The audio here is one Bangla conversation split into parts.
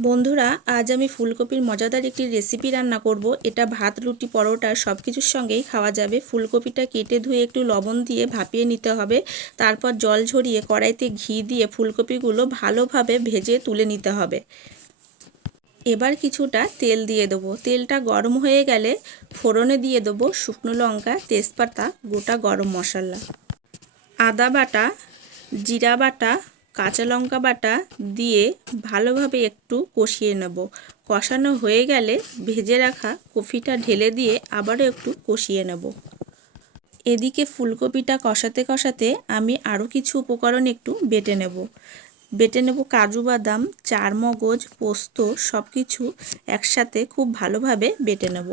বন্ধুরা, আজ আমি ফুলকপির মজাদার একটি রেসিপি রান্না করব। এটা ভাত, রুটি, পরোটা সব কিছুর সঙ্গেই খাওয়া যাবে। ফুলকপিটা কেটে ধুয়ে একটু লবণ দিয়ে ভাপিয়ে নিতে হবে। তারপর জল ঝরিয়ে কড়াইতে ঘি দিয়ে ফুলকপিগুলো ভালোভাবে ভেজে তুলে নিতে হবে। এবার কিছুটা তেল দিয়ে দেবো। তেলটা গরম হয়ে গেলে ফোড়নে দিয়ে দেবো শুকনো লঙ্কা, তেজপাতা, গোটা গরম মশলা, আদা বাটা, জিরা বাটা, কাঁচা লঙ্কা বাটা দিয়ে ভালোভাবে একটু কষিয়ে নেব। কষানো হয়ে গেলে ভেজে রাখা কপিটা ঢেলে দিয়ে আবারও একটু কষিয়ে নেব। এদিকে ফুলকপিটা কষাতে কষাতে আমি আরও কিছু উপকরণ একটু বেটে নেব কাজু বাদাম, চারমগজ, পোস্ত সব কিছু একসাথে খুব ভালোভাবে বেটে নেব।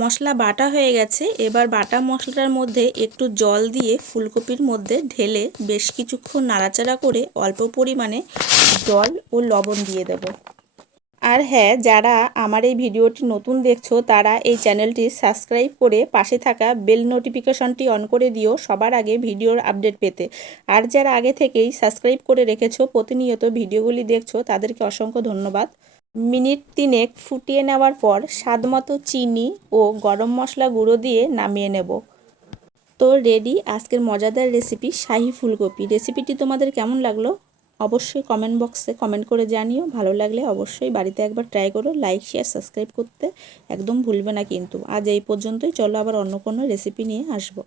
মশলা বাটা হয়ে গেছে। এবার বাটা মশলাটার মধ্যে একটু জল দিয়ে ফুলকপির মধ্যে ঢেলে বেশ কিছুক্ষণ নাড়াচাড়া করে অল্প পরিমাণে জল ও লবণ দিয়ে দেব। আর হ্যাঁ, যারা আমার এই ভিডিওটি নতুন দেখছো তারা এই চ্যানেলটি সাবস্ক্রাইব করে পাশে থাকা বেল নোটিফিকেশনটি অন করে দিও সবার আগে ভিডিওর আপডেট পেতে। আর যারা আগে থেকেই সাবস্ক্রাইব করে রেখেছো, প্রতিনিয়ত ভিডিওগুলি দেখছো, তাদেরকে অসংখ্য ধন্যবাদ। মিনিট 3 ফুটিয়ে নেওয়ার পর স্বাদমতো চিনি ও গরম মশলা গুঁড়ো দিয়ে নামিয়ে নেব। তো রেডি আজকের মজাদার রেসিপি শাহি ফুলকপি। রেসিপিটি তোমাদের কেমন লাগলো অবশ্যই কমেন্ট বক্সে কমেন্ট করে জানিও। ভালো লাগলে অবশ্যই বাড়িতে একবার ট্রাই করো। লাইক, শেয়ার, সাবস্ক্রাইব করতে একদম ভুলবে না কিন্তু। আজ এই পর্যন্তই। চলো আবার অন্য কোনো রেসিপি নিয়ে আসবো।